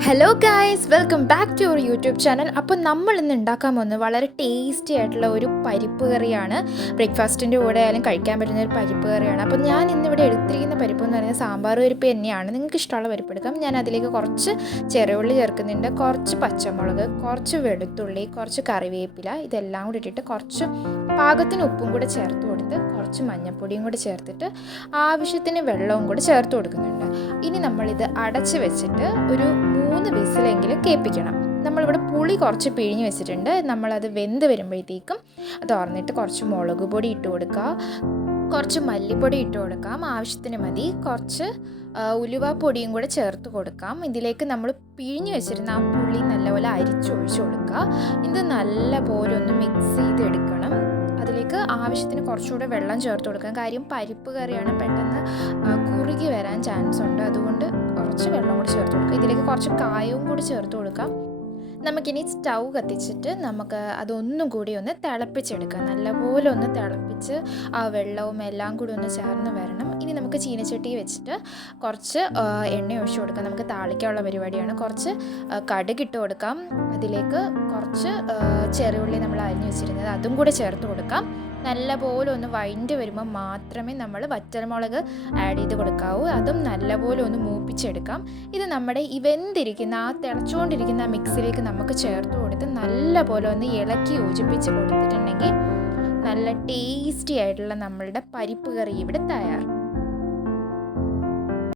Hello guys welcome back to our YouTube channel അപ്പോൾ നമ്മൾ ഇന്ന് ഉണ്ടാക്കാൻ പോകുന്നത് വളരെ ടേസ്റ്റി ആയിട്ടുള്ള ഒരു പരിപ്പ് കറിയാണ്. ബ്രേക്ക്ഫാസ്റ്റിന്റെ കൂടെ ആയാലും കഴിക്കാൻ പറ്റുന്ന ഒരു പരിപ്പ് കറിയാണ്. അപ്പോൾ ഞാൻ ഇന്നിവിടെ എടുത്തിരിക്കുന്ന പരിപ്പ് എന്ന് പറയുന്നത് സാമ്പാർ പരിപ്പ് തന്നെയാണ്. നിങ്ങൾക്ക് ഇഷ്ടമുള്ള പരിപ്പ് എടുക്കാം. ഞാൻ അതിലേക്ക് കുറച്ച് ചെറുള്ളി ചേർക്കുന്നുണ്ട്. കുറച്ച് പച്ചമുളക് കുറച്ച് വെളുത്തുള്ളി കുറച്ച് കറിവേപ്പില ഇതെല്ലാം കൂടി ഇട്ടിട്ട് കുറച്ച് പാകത്തിന് ഉപ്പും കൂടെ ചേർത്ത് കൊടുത്ത് കുറച്ച് മഞ്ഞൾപ്പൊടിയും കൂടെ ചേർത്തിട്ട് ആവശ്യത്തിന് വെള്ളവും കൂടെ ചേർത്ത് കൊടുക്കുന്നുണ്ട്. ഇനി നമ്മളിത് അടച്ച് വെച്ചിട്ട് ഒരു മൂന്ന് വിസിലെങ്കിലും കേൾപ്പിക്കണം. നമ്മളിവിടെ പുളി കുറച്ച് പിഴിഞ്ഞ് വെച്ചിട്ടുണ്ട്. നമ്മളത് വെന്ത് വരുമ്പോഴത്തേക്കും അത് ഓർന്നിട്ട് കുറച്ച് മുളക് പൊടി ഇട്ട് കൊടുക്കുക. കുറച്ച് മല്ലിപ്പൊടി ഇട്ട് കൊടുക്കാം. ആവശ്യത്തിന് മതി. കുറച്ച് ഉലുവ ഉലുവാപ്പൊടിയും കൂടെ ചേർത്ത് കൊടുക്കാം. ഇതിലേക്ക് നമ്മൾ പിഴിഞ്ഞ് വെച്ചിരുന്ന ആ പുളി നല്ലപോലെ അരിച്ചൊഴിച്ച് കൊടുക്കുക. ഇത് നല്ലപോലെ ഒന്ന് മിക്സ് ചെയ്തെടുക്കുക. ആവശ്യത്തിന് കുറച്ചുകൂടെ വെള്ളം ചേർത്ത് കൊടുക്കാം കാര്യം പരിപ്പ് കറിയാണ് പെട്ടെന്ന് കുറുകി വരാൻ ചാൻസ് ഉണ്ട്. അതുകൊണ്ട് കുറച്ച് വെള്ളം കൂടി ചേർത്ത് കൊടുക്കുക ഇതിലേക്ക് കുറച്ച് കായവും കൂടി ചേർത്ത് കൊടുക്കാം. നമുക്കിനി സ്റ്റൗ കത്തിച്ചിട്ട് നമുക്ക് അതൊന്നും കൂടി ഒന്ന് തിളപ്പിച്ചെടുക്കാം. നല്ലപോലെ ഒന്ന് തിളപ്പിച്ച് ആ വെള്ളവും എല്ലാം കൂടി ഒന്ന് ചേർന്ന് വരണം. ഇനി നമുക്ക് ചീനച്ചട്ടി വെച്ചിട്ട് കുറച്ച് എണ്ണ ഒഴിച്ചു കൊടുക്കാം. നമുക്ക് താളിക്കാനുള്ള പരിപാടിയാണ്. കുറച്ച് കടുക് ഇട്ട് കൊടുക്കാം. അതിലേക്ക് കുറച്ച് ആ, ചെറുള്ളി നമ്മൾ അരിഞ്ഞു വെച്ചിരുന്നത്. അതും കൂടി ചേർത്ത് കൊടുക്കാം. നല്ലപോലെ ഒന്ന് വഴണ്ട് വരുമ്പോൾ മാത്രമേ നമ്മൾ വറ്റൽമുളക് ആഡ് ചെയ്ത് കൊടുക്കാവൂ. അതും നല്ലപോലെ ഒന്ന് മൂപ്പിച്ചെടുക്കാം. ഇത് നമ്മുടെ ഈ വെന്തിരിക്കുന്ന ആ തിളച്ചുകൊണ്ടിരിക്കുന്ന മിക്സിലേക്ക് നമുക്ക് ചേർത്ത് കൊടുത്ത് നല്ലപോലെ ഒന്ന് ഇളക്കി യോജിപ്പിച്ച് കൊടുത്തിട്ടുണ്ടെങ്കിൽ നല്ല ടേസ്റ്റി ആയിട്ടുള്ള നമ്മളുടെ പരിപ്പ് കറി ഇവിടെ തയ്യാർ